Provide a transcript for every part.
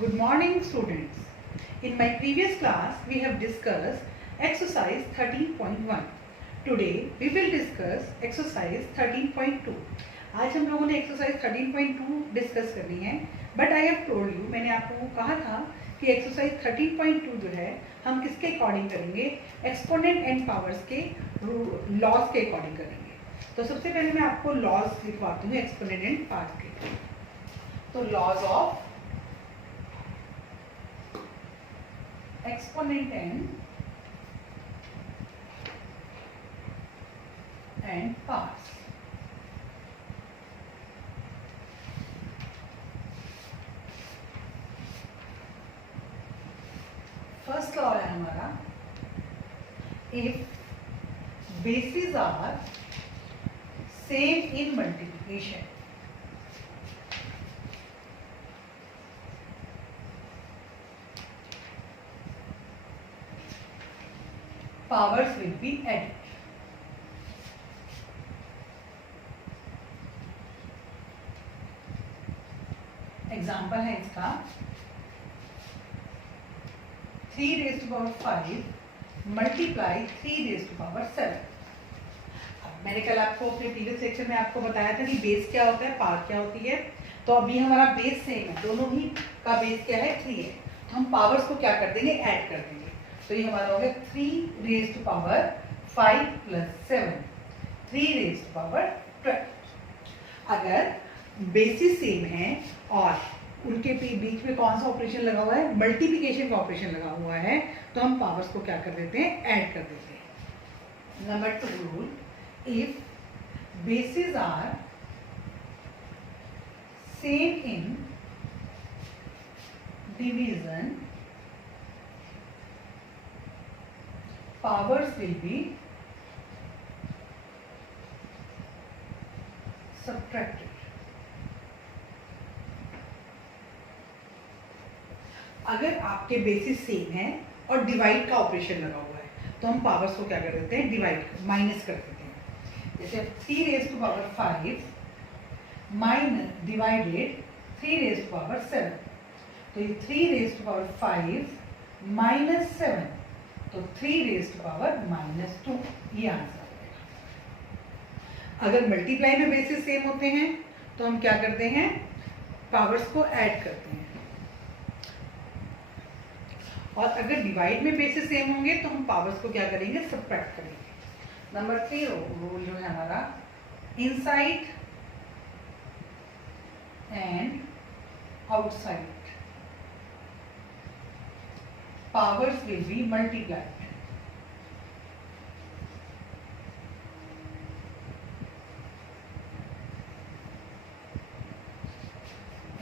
Good morning, students. In my previous class, we have discussed exercise 13.1. Today, we will discuss exercise 13.2. आज हम लोगों ने exercise 13.2 discuss करनी है, but I have told you, मैंने आपको कहा था कि एक्सरसाइज 13.2 जो है हम किसके अकॉर्डिंग करेंगे, एक्सपोनेंट एंड पावर्स के लॉज के अकॉर्डिंग करेंगे। तो सबसे पहले मैं आपको लॉज लिखवाती हूँ एक्सपोनेंट एंड पावर्स के। तो laws of exponent and powers। First law है हमारा, if bases are same in multiplication powers will be added। Example है इसका 3 raised to power 5 multiply 3 raised to power 7। अब मैंने कल आपको अपने प्रीवियस सेक्शन में आपको बताया था कि बेस क्या होता है, पावर क्या होती है। तो अभी हमारा बेस सेम है, दोनों ही का बेस क्या है 3 है, तो हम पावर्स को क्या कर देंगे, ऐड कर देंगे। तो ये हमारा हो गया 3 raised to power 5 plus 7, 3 raised to power 12। अगर बेसिस सेम है और उनके बीच में कौन सा ऑपरेशन लगा हुआ है, मल्टीप्लिकेशन का ऑपरेशन लगा हुआ है, तो हम पावर्स को क्या कर देते हैं, ऐड कर देते हैं। Number 2 rule, if bases are same in division powers will be subtracted। अगर आपके बेसिस सेम है और डिवाइड का ऑपरेशन लगा हुआ है, तो हम पावर्स को क्या कर देते हैं, डिवाइड माइनस कर देते हैं। जैसे 3 raised to power 5 minus divided 3 raised to power 7, तो ये 3 raised to power 5 माइनस 7, तो 3 raised to power -2, ये आंसर आएगा। अगर मल्टीप्लाई में बेसिस सेम होते हैं तो हम क्या करते हैं, पावर्स को ऐड करते हैं, और अगर डिवाइड में बेसिस सेम होंगे तो हम पावर्स को क्या करेंगे, सब्ट्रैक्ट करेंगे। नंबर 3 रूल जो है हमारा, inside and outside powers will be multiplied।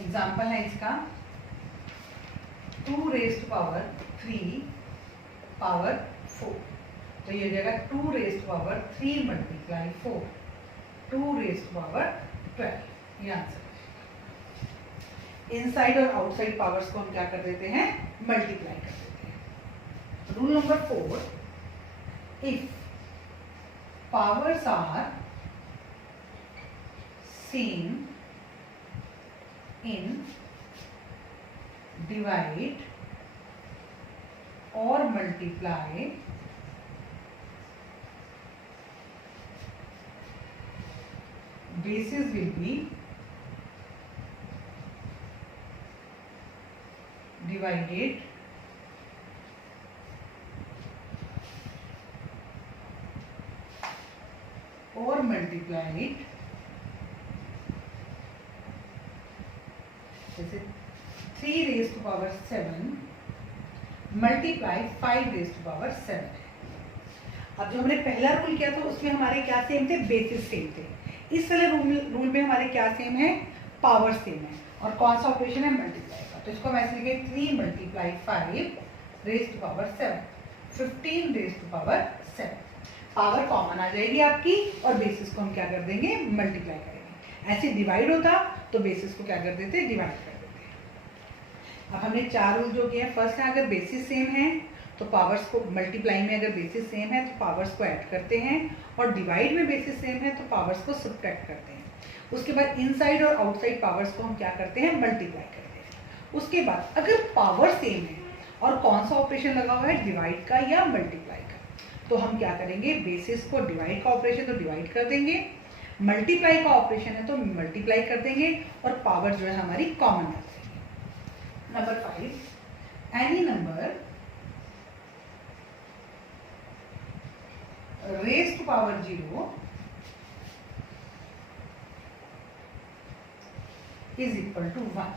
Example है इसका 2 raised to power 3 power 4, तो ये हो जाएगा 2 raised to power 3 multiply 4, 2 raised to power 12, ये आंसर। इनसाइड और आउटसाइड पावर्स को हम क्या कर देते हैं, मल्टीप्लाई कर देते हैं। Rule number 4, if powers are same in divide or multiply, bases will be divided और मल्टीप्लाइड। जैसे 3 raised to power 7 multiply 5 raised to power 7। अब जो हमने पहला रूल किया था उसमें हमारे क्या सेम थे, बेसिस सेम थे। इस वाले रूल में हमारे क्या सेम है, पावर सेम है, और कौन सा ऑपरेशन है, मल्टीप्लाई का। तो इसको हम ऐसे लिखे 3 multiply 5 raised to power 7, 15 raised to power 7। Power common आ जाएगी आपकी और बेसिस को हम क्या कर देंगे, मल्टीप्लाई करेंगे। ऐसे डिवाइड होता तो बेसिस को क्या कर देते, डिवाइड कर देते। अब हमने 4 रूल जो किए हैं, फर्स्ट है अगर बेसिस सेम है तो पावर्स को मल्टीप्लाई में अगर बेसिस सेम है तो पावर्स को ऐड करते हैं, और डिवाइड में बेसिस सेम है तो पावर्स को सब्ट्रैक्ट करते हैं। उसके बाद इनसाइड और आउटसाइड पावर्स को हम क्या करते हैं, मल्टीप्लाई करते हैं। उसके बाद अगर पावर सेम है और कौन सा ऑपरेशन लगा हुआ है, डिवाइड का या मल्टीप्लाई का, तो हम क्या करेंगे, बेसिस को डिवाइड का ऑपरेशन तो डिवाइड कर देंगे, मल्टीप्लाई का ऑपरेशन है तो मल्टीप्लाई कर देंगे, और पावर जो है हमारी कॉमन रख देंगे। Number 5, any number raise to power 0 is equal to 1।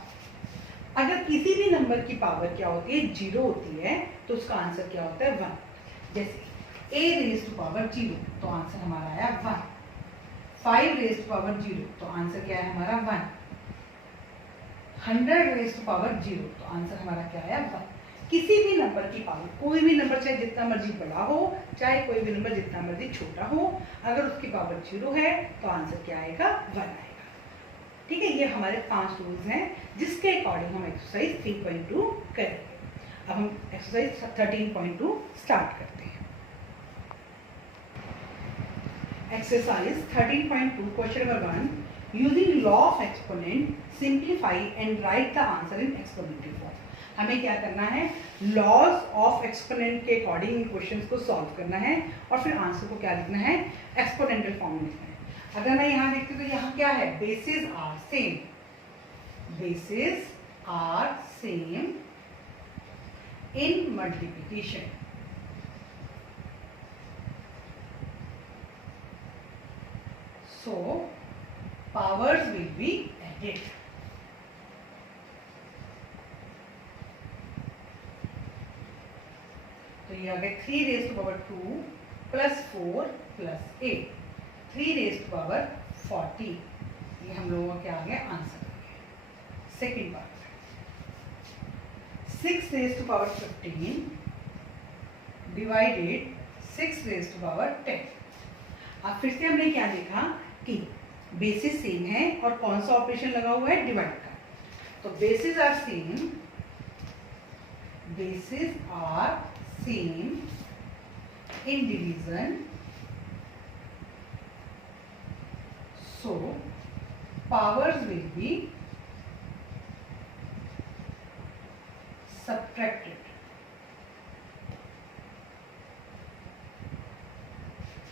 अगर किसी भी नंबर की पावर क्या होती है, 0 होती है, तो उसका आंसर क्या होता है, 1। जैसे a रेज़ टू पावर 0 तो आंसर हमारा आया 1, 5 रेज़ टू पावर 0 तो आंसर क्या है हमारा 1, 100 रेज़ टू पावर 0 तो आंसर हमारा क्या आया 1। किसी भी नंबर की पावर, कोई भी नंबर चाहे जितना मर्जी बड़ा हो, चाहे कोई भी नंबर जितना मर्जी छोटा हो, अगर उसकी पावर 0 है तो आंसर क्या आएगा, 1 आएगा। ठीक है, ये हमारे 5 रूल्स हैं जिसके अकॉर्डिंग हम एक्सरसाइज 3.2 करेंगे। अब हम एक्सरसाइज 13.2 स्टार्ट करते हैं। Exercise 13.2 question number 1, using law of exponent simplify and write the answer in exponential form. हमें क्या करना है, लॉज ऑफ एक्सपोनेंट के अकॉर्डिंग क्वेश्चंस को सॉल्व करना है और फिर आंसर को क्या लिखना है, एक्सपोनेंशियल फॉर्म में लिखना है। अगर मैं यहाँ देखती हूँ तो यहाँ क्या है, bases are same, bases are same in multiplication, so powers will be added। तो ये आ गया 3 raise to power 2 plus 4 plus 8, 3 raise to power 40। ये हम लोगों का क्या आ गया, आंसर आ गया। Second part, 6 raise to power 15 divided 6 raise to power 10। अब फिर से हमने क्या देखा कि बेसिस सेम है और कौन सा ऑपरेशन लगा हुआ है, डिवाइड का। तो bases are same, bases are same in division, so powers will be subtracted।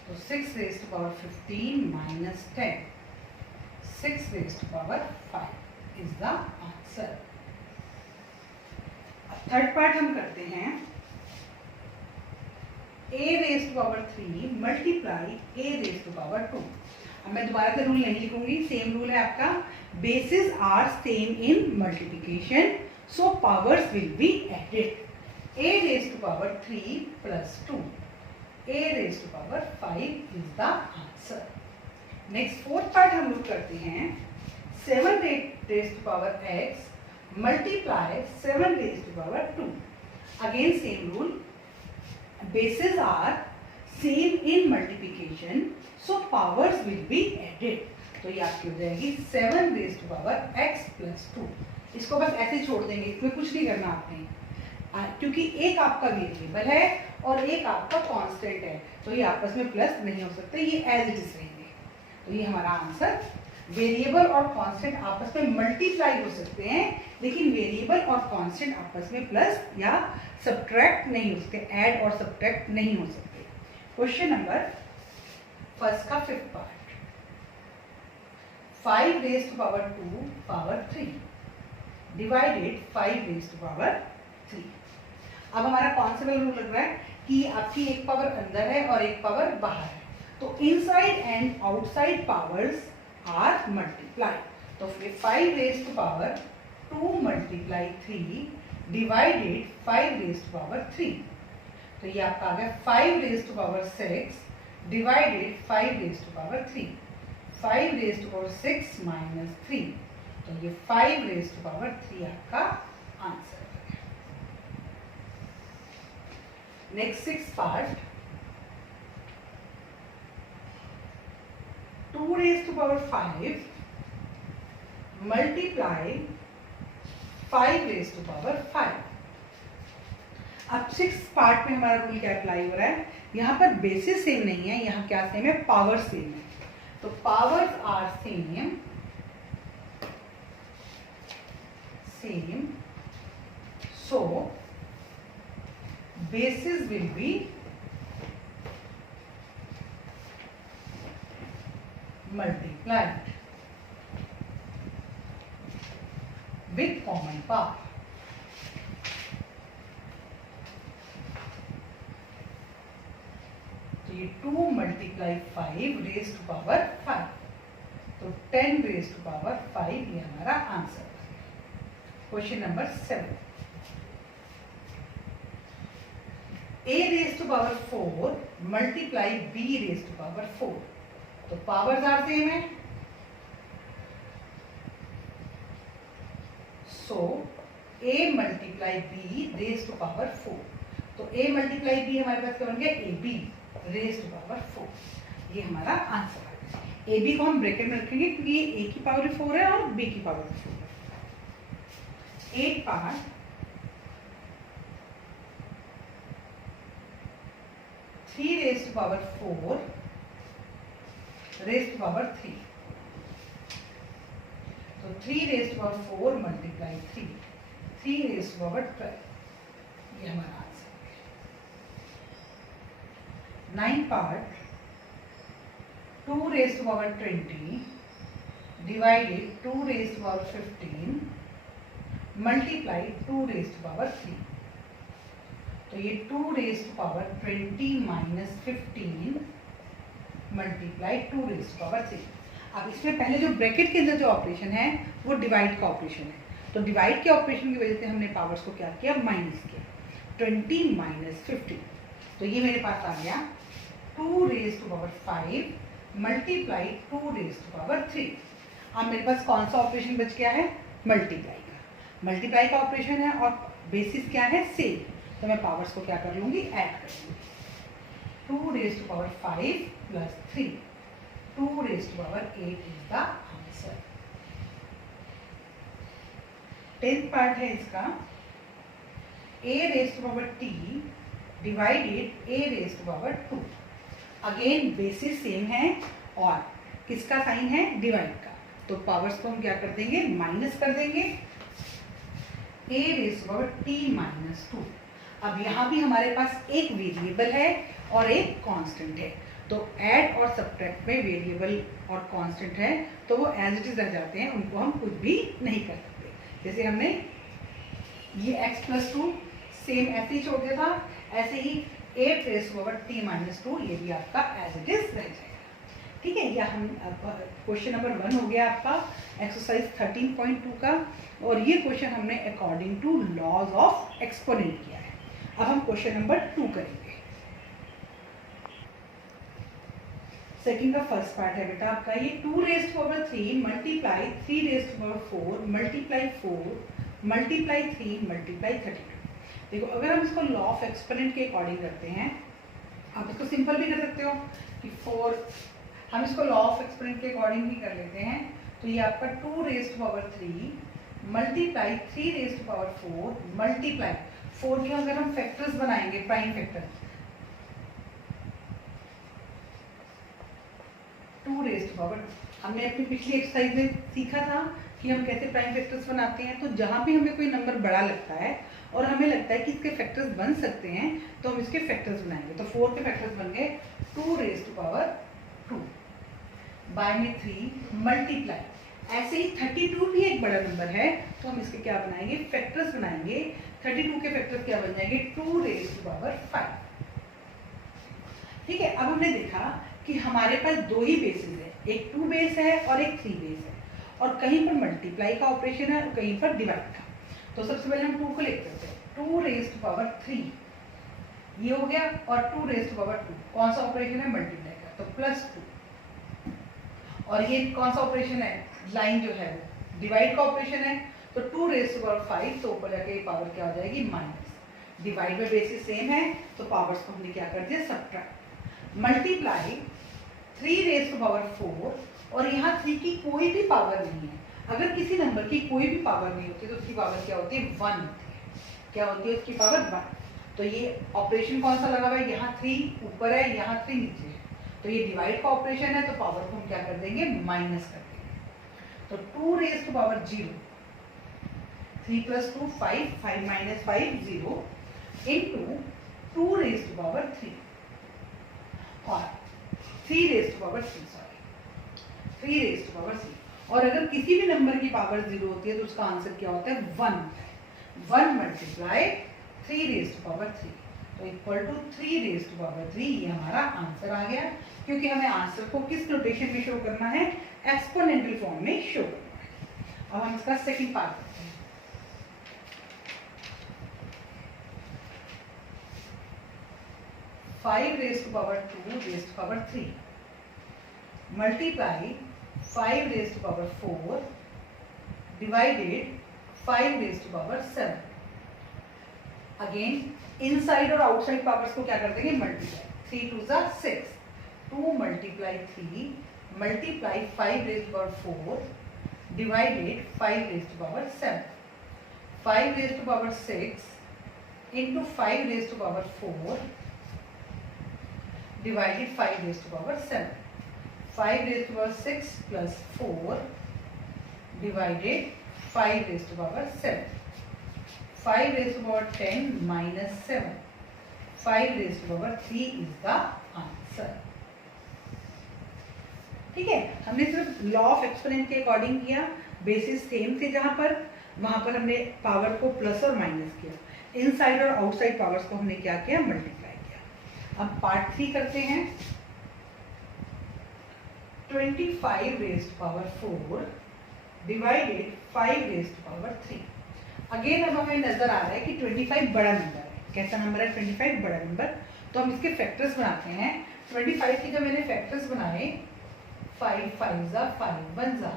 तो 6 raise to power 15 minus 10, 6 raise to power 5 is the answer. अब थर्ड पार्ट हम करते हैं, a raise to power 3 multiply a raise to power 2। अब मैं दोबारा से rule नहीं लिखूंगी, सेम रूल है आपका, bases are same in multiplication, so powers will be added. a raise to power 3 plus 2, a raise to power 5 is the answer. Next fourth part हम लोग करते हैं, 7 raise to power x multiply 7 raise to power 2। Again same rule, bases are same in multiplication, so powers will be added. तो ये आपकी हो जाएगी 7 raise to power x plus 2। इसको बस ऐसे छोड़ देंगे, इसमें कुछ नहीं करना आपने, क्योंकि एक आपका वेरिएबल है और एक आपका कांस्टेंट है, तो ये आपस में प्लस नहीं हो सकते, ये एज इट इज रहेंगे। तो ये हमारा आंसर, वेरिएबल और कांस्टेंट आपस में मल्टीप्लाई हो सकते हैं, लेकिन वेरिएबल और कांस्टेंट आपस में प्लस या सब्ट्रैक्ट नहीं हो सकते, ऐड और सब्ट्रैक्ट नहीं हो सकते। क्वेश्चन नंबर फर्स्ट का 5th part, 5 raise to power 2 power 3 divided 5 raise to power 3। अब हमारा कौन सा रूल लग रहा है कि आपकी एक पावर अंदर है और एक पावर बाहर है, तो inside and outside powers are multiply. तो फिर 5 raise to power 2 multiply 3 divided 5 raise to power 3। तो ये आपका आ गया 5 raise to power 6 divided 5 raise to power 3, 5 raise to power 6 minus 3, तो ये 5 रेज़ टू पावर 3 आपका आंसर है। Next 6th part, 2 raise to power 5 multiply 5 raise to power 5। अब 6th पार्ट में हमारा रूल क्या अप्लाई हो रहा है, यहाँ पर बेसिस सेम नहीं है, यहाँ क्या सेम है, पावर सेम है। तो powers are same So bases will be multiplied with common power. तो ये 2 मल्टीप्लाई 5 रेज टू पावर 5, तो 10 रेज टू पावर 5 ये हमारा आंसर। Question number 7, a raise to power 4 multiply b raise to power 4, तो powers are same है, so a multiply b raise to power 4, तो a multiply b हमारे पास क्या बन गया, ab रेज टू पावर 4, ये हमारा आंसर है। ए बी को हम ब्रैकेट में रखेंगे क्योंकि ये ए की पावर 4 है और बी की पावर 4 है। 8 part 3 raise to power 4 raise to power 3, तो 3 raise to power 4 multiply 3 raise to power 12, ये हमारा आंसर है। 9 part 2 raise to power 20 divided 2 raise to power 15 multiply 2 raise to power 3, तो ये 2 raise to power 20 minus 15 multiply 2 raise to power 3। अब इसमें पहले जो ब्रैकेट के अंदर जो ऑपरेशन है वो डिवाइड का ऑपरेशन है, तो डिवाइड के ऑपरेशन की वजह से हमने पावर्स को क्या किया, माइनस किया। 20 माइनस 15, तो ये मेरे पास आ गया 2 raise to power 5 multiply 2 raise to power 3। अब मेरे पास कौन सा ऑपरेशन बच गया है, मल्टीप्लाई का। मल्टीप्लाई का ऑपरेशन है और बेसिस क्या है, सेम, तो मैं पावर्स को क्या कर लूंगी, ऐड कर लूंगी। 2 raise to power 5 plus 3, 2 raise to power 8 is the answer. 10th part है इसका, a raise to power t divided a raise to power 2, again bases same है और किसका साइन है, डिवाइड का, तो पावर्स को हम क्या कर देंगे, माइनस कर देंगे। a raise to power t minus 2, अब यहाँ भी हमारे पास एक वेरिएबल है और एक कांस्टेंट है, तो ऐड और सब्ट्रैक्ट में वेरिएबल और कांस्टेंट है तो वो एज इट इज रह जाते हैं, उनको हम कुछ भी नहीं कर सकते। जैसे हमने ये x प्लस 2 सेम ऐसे ही छोड़ दिया था, ऐसे ही 8 raise to power t minus 2 ये भी आपका एज इट इज रह जाएगा। ठीक है, यह हम क्वेश्चन नंबर 1 हो गया आपका एक्सरसाइज 13.2 का, और ये क्वेश्चन हमने according to laws of exponent किया है। अब हम क्वेश्चन नंबर 2 करेंगे। सेकंड का फर्स्ट पार्ट है बेटा आपका, ये 2 raise to power 3 multiply 3 raise to power 4 multiply 4 multiply 3 multiply 32। देखो अगर हम इसको लॉ ऑफ एक्सपोनेंट के अकॉर्डिंग करते हैं, आप इसको सिंपल भी कर सकते हो कि 4, हम इसको लॉ ऑफ एक्सपोनेंट के अकॉर्डिंग भी कर लेते हैं, तो ये आपका 2 raise to power 3 multiply 3 raise to power 4 multiply 4 के अगर हम फैक्टर्स बनाएंगे, prime factor 2 raise to power, हमने अपनी पिछली एक्सरसाइज में सीखा था कि हम कैसे प्राइम फैक्टर्स बनाते हैं। तो जहाँ भी हमें कोई नंबर बड़ा लगता है और हमें लगता है कि इसके फैक्टर्स बन सकते हैं, तो हम इसके फैक्टर्स बनाएंगे। तो 4 के फैक्टर्स बन गए 2 रेज टू पावर 2 बाय में 3 मल्टीप्लाई, ऐसे ही 32 भी एक बड़ा नंबर है तो हम इसके क्या बनाएंगे, फैक्टर्स बनाएंगे। 32 के फैक्टर्स क्या बन जाएंगे, 2 रेज टू पावर 5। ठीक है, अब हमने देखा कि हमारे पास 2 ही बेसिस है, एक 2 बेस है और एक 3 बेस है, और कहीं पर मल्टीप्लाई का ऑपरेशन है और कहीं पर डिवाइड का। तो सबसे पहले हम 2 को लिख करते हैं, 2 रेज टू पावर 3 ये हो गया, और 2 रेज टू पावर 2 कौन सा ऑपरेशन है, मल्टीप्लाई का, तो प्लस 2, और ये कौन सा ऑपरेशन है, लाइन जो है वो डिवाइड का ऑपरेशन है, तो 2 रेज टू पावर 5, तो ऊपर जाके पावर क्या हो जाएगी, माइनस। डिवाइड में बेसिस सेम है तो पावर्स को हमने क्या कर दिया, subtract. Multiply 3 raise to power 4, और यहाँ 3 की कोई भी पावर नहीं है। अगर किसी नंबर की कोई भी पावर नहीं होती तो उसकी पावर क्या होती है, 1 होती है। क्या होती है उसकी पावर, 1। तो ये ऑपरेशन कौन सा लगा हुआ है, यहाँ 3 ऊपर है, यहाँ 3 नीचे है, तो ये डिवाइड का ऑपरेशन है, तो पावर को हम क्या कर देंगे, माइनस कर देंगे। तो 2 raise to power 0, 3 + 2 5, 5 - 5 0 into 2 raised to power 3 और 3 raised to power 3 3 raised to power 3। और अगर किसी भी नंबर की पावर 0 होती है तो उसका आंसर क्या होता है 1 1 मल्टीप्लाई 3 raised to power 3 तो equal to 3 raised to power 3। ये हमारा आंसर आ गया क्योंकि हमें आंसर को किस नोटेशन में शो करना है, एक्सपोनेंशियल फॉर्म में शो करना है। अब हम इसका सेकंड पार्ट करते हैं। 5 raised to power 2 raised to power 3 multiply 5 raised to power 4 divided 5 raised to power 7। Again inside और आउटसाइड पावर्स को क्या कर देंगे, multiply. 3 2 6 2 multiply 3 multiply 5 raised to power 4 divided 5 raised to power 7। 5 raised to power 6 into 5 raised to power 4 divided 5 raised to power 7। 5 raised to power 6 plus 4 divided 5 raised to power 7। 5 raised to power 10 minus 7। 5 raised to power 3 is the answer। ठीक है, हमने सिर्फ law of exponent के according किया, basis same थे जहां पर, वहां पर हमने पावर को प्लस और माइनस किया, इनसाइड और आउटसाइड पावर्स को हमने क्या किया, मल्टीप्लाई किया। अब पार्ट 3 करते हैं। 25 raised to power 4 divided 5 raised to power 3। Again अब हमें नजर आ रहा है कि 25 बड़ा नंबर है। कैसा नंबर है 25? बड़ा नंबर। तो हम इसके फैक्टर्स बनाते हैं। 25 के जब मैंने फैक्टर्स बनाए 5 5 जा 5 1 जा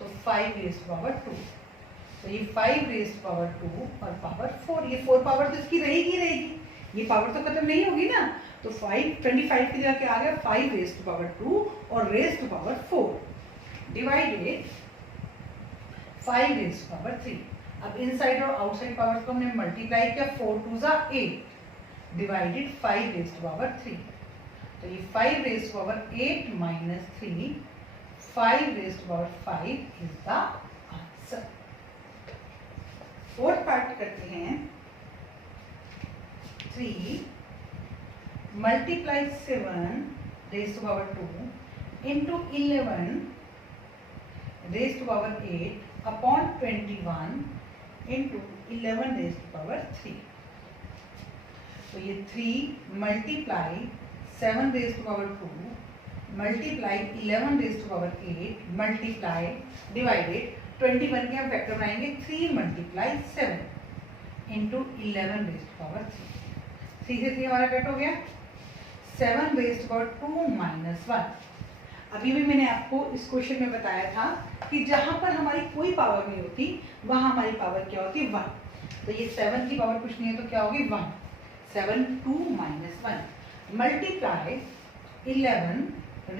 तो 5 raised to power 2। तो ये 5 raised to power 2 और पावर 4, ये 4 पावर तो इसकी रहेगी, ये पावर तो खत्म नहीं होगी ना। तो 25 की जगह क्या आ गया 5 raised to power 2 और raised to power 4 divided 5 raised to power 3। अब इनसाइड और आउटसाइड पावर्स को हमने मल्टीप्लाई किया, 4 2 जा 8 डिवाइडेड 5 raised to power 3। तो ये 5 raised to power 8 minus 3 5 raised to power 5 is the answer। Fourth part करते हैं। 3 multiply 7 raised to power 2 into 11 raised to power 8 upon 21 into 11 raised to power 3। तो ये 3 multiply 7 raised to power 2 multiply 11 raised to power 8 multiply divided 21 के हम factor बनाएंगे 3 multiply 7 into 11 raised to power 3। 3 से 3 हमारा cut हो गया। 7 raised to power 2 minus 1। अभी भी मैंने आपको इस क्वेश्चन में बताया था कि जहां पर हमारी कोई पावर नहीं होती वहां हमारी पावर क्या होती है 1। तो ये 7 की पावर कुछ नहीं है तो क्या होगी 1। 7 2 minus 1 multiply 11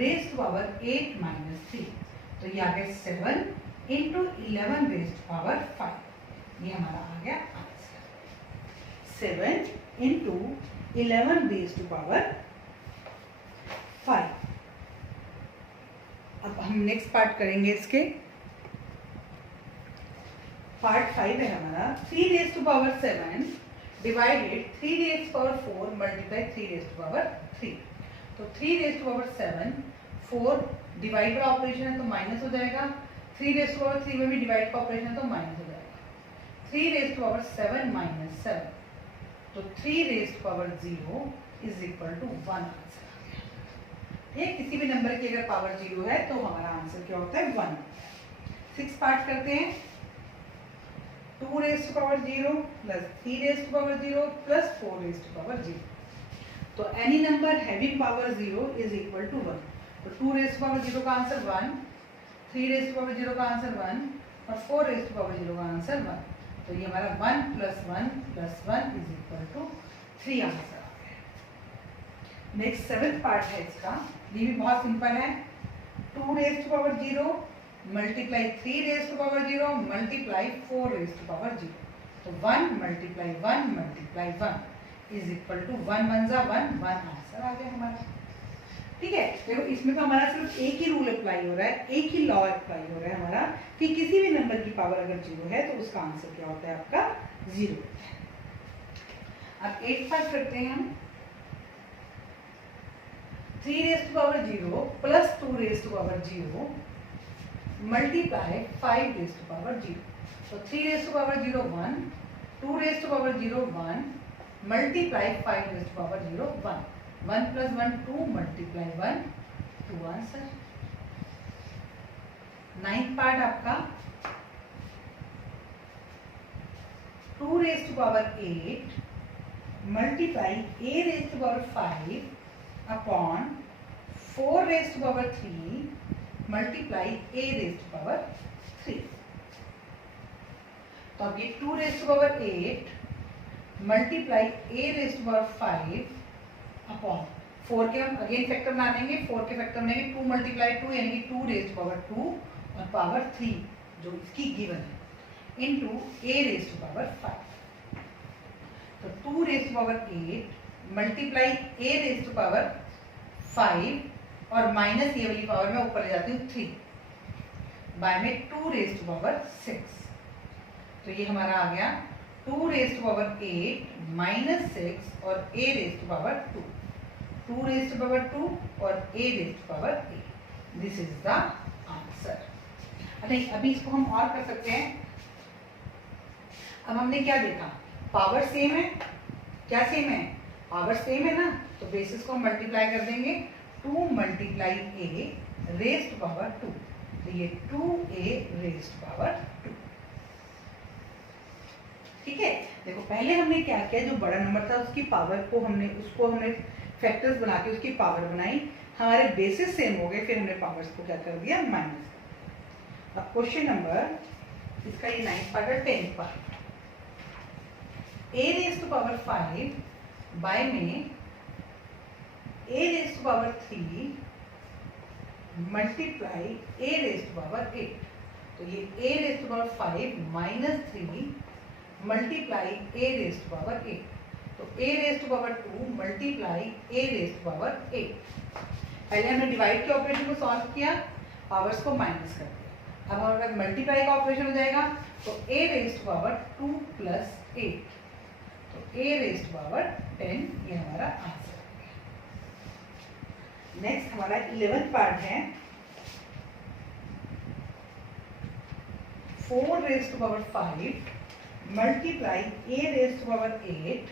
raised to power 8 minus 3। तो ये आ गया 7 into 11 raised to power 5। ये हमारा आ गया answer 7 into 11 raised to power 5। अब हम नेक्स्ट पार्ट करेंगे इसके। पार्ट 5 है हमारा 3 raised to power 7 divided 3 raised to power 4 multiply 3 raised to power 3। तो 3 raised to power 7 4 डिवाइड का ऑपरेशन है तो माइनस हो जाएगा। 3 raised to power 3 में भी डिवाइड का ऑपरेशन है तो माइनस हो जाएगा। 3 raised to power 7 minus 7 तो 3 raised to power 0 is equal to 1 answer. ये किसी भी नंबर की अगर पावर 0 है तो हमारा आंसर क्या होता है 1। 6 पार्ट करते हैं। 2 raised to power 0 plus 3 raised to power 0 plus 4 raised to power 0। तो any number having power 0 is equal to 1। तो 2 raised to power 0 का आंसर 1, 3 raised to power 0 का आंसर 1 और 4 raised to power 0 का आंसर 1। तो ये हमारा 1 plus 1 plus 1 is equal to 3 answer आ गया। नेक्स्ट 7th पार्ट है इसका, ये भी बहुत सिंपल है। 2 raised to power 0 multiply 3 raised to power 0 multiply 4 raised to power 0। तो 1 multiply 1 multiply 1 is equal to 1 1 जा 1 1 आंसर आ गया हमारा। ठीक है, देखो इसमें तो हमारा सिर्फ एक ही रूल अप्लाई हो रहा है, एक ही लॉ अप्लाई हो रहा है हमारा कि किसी भी नंबर की पावर अगर 0 है तो उसका आंसर क्या होता है, आपका 0 होता है। अब 8 पार्ट करते हैं हम। 3 raise to power 0 plus 2 raise to power 0 multiply 5 raise to power 0। तो 3 raise to power 0 1, 2 raise to power 0 1 multiply 5 raise to power 0 1। 1 plus 1 2 multiply 1 2 answer. 9th part आपका 2 raise to power 8 multiply a raise to power 5 upon 4 raise to power 3 multiply a raise to power 3। तो अब ये 2 raise to power 8 multiply a raise to power 5 upon 4 के हम again factor बना लेंगे, 4 के factor बनेंगे 2 मल्टीप्लाई 2 यानी कि 2 रेज़ टू पावर 2 और पावर 3 जो इसकी गिवन है into a raise to power 5। तो 2 raise to power 8 multiply a raise to power 5 और माइनस ये वाली पावर में ऊपर ले जाती हूँ 3 बाय में 2 रेज़ टू पावर 6। तो ये हमारा आ गया 2 रेज़ टू पावर 8 माइनस 6 और a raise to power 2, 2 raise to power 2 और a raise to power 8। This is the answer. नहीं, अभी इसको हम और कर सकते हैं। अब हमने क्या देखा, पावर सेम है, क्या सेम है, पावर सेम है ना, तो बेसिस को हम मल्टीप्लाई कर देंगे। 2 multiply a raise to power 2, तो ये 2a रेज़ टू पावर 2। ठीक है, देखो पहले हमने क्या किया, जो बड़ा नंबर था उसकी पावर को हमने फैक्टर्स बना के उसकी पावर बनाई, हमारे बेसिस सेम हो गए, फिर हमने पावर्स को क्या कर दिया, माइनस कर। अब क्वेश्चन नंबर इसका ये 9th पार्ट है, 10th part. a raise to power 5 by में a raise to power 3 multiply a raise to power 8। तो ये a raise to power 5 minus 3 multiply a raise to power 8। तो a raise to power 2 multiply a raise to power 8। पहले हमने divide के operation को solve किया, powers को minus कर दिया। अब हमारे पास मल्टीप्लाई का ऑपरेशन हो जाएगा, तो a raise to power 2 plus 8, तो a रेज़ टू पावर 10, ये हमारा आंसर है। नेक्स्ट हमारा 11th पार्ट है 4 raise to power 5 multiply a raise to power 8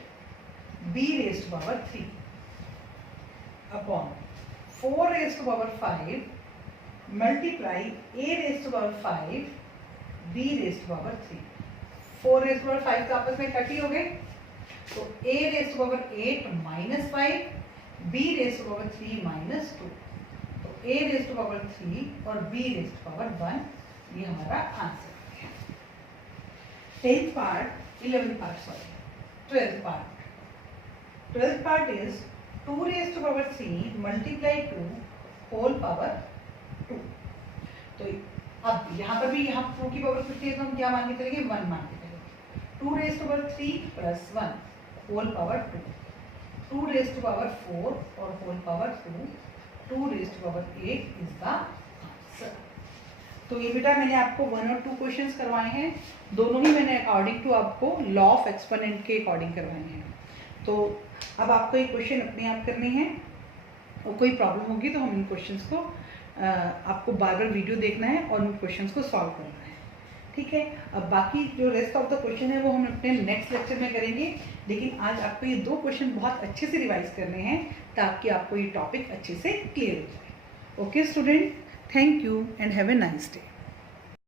b raise to power 3 upon 4 raise to power 5 multiply a raise to power 5 b raise to power 3। 4 raise to power 5 तो आपस में cut ही हो गए, तो a raise to power 8 minus 5 b raise to power 3 minus 2, तो a raise to power 3 और b raise to power 1, ये हमारा answer. 10th part, 11th part, sorry, 12th part. 12th part is 2 raised to power 3 multiply 2 whole power 2. तो अब यहाँ पर भी यहाँ 2 की पावर 50 है, तो हम क्या मान के चलेंगे, 1 मान के चलेंगे। 2 raised to power 3 plus 1 whole power 2, 2 raised to power 4 और whole power 2, 2 raised to power 8 is the answer. तो ये बेटा मैंने आपको 1 और 2 क्वेश्चंस करवाए हैं, दोनों ही मैंने अकॉर्डिंग टू आपको लॉ ऑफ एक्सपोनेंट के अकॉर्डिंग करवाए हैं। तो अब आपको ये क्वेश्चन अपने आप करने हैं, और कोई प्रॉब्लम होगी तो हम इन क्वेश्चंस को आपको बार बार वीडियो देखना है और उन क्वेश्चंस को सॉल्व करना है। ठीक है, अब बाकी जो रेस्ट ऑफ द क्वेश्चन है वो हम अपने नेक्स्ट लेक्चर में करेंगे, लेकिन आज आपको ये 2 क्वेश्चन बहुत अच्छे से रिवाइज करने हैं ताकि आपको ये टॉपिक अच्छे से क्लियर हो जाए। Okay student, thank you and have a nice day.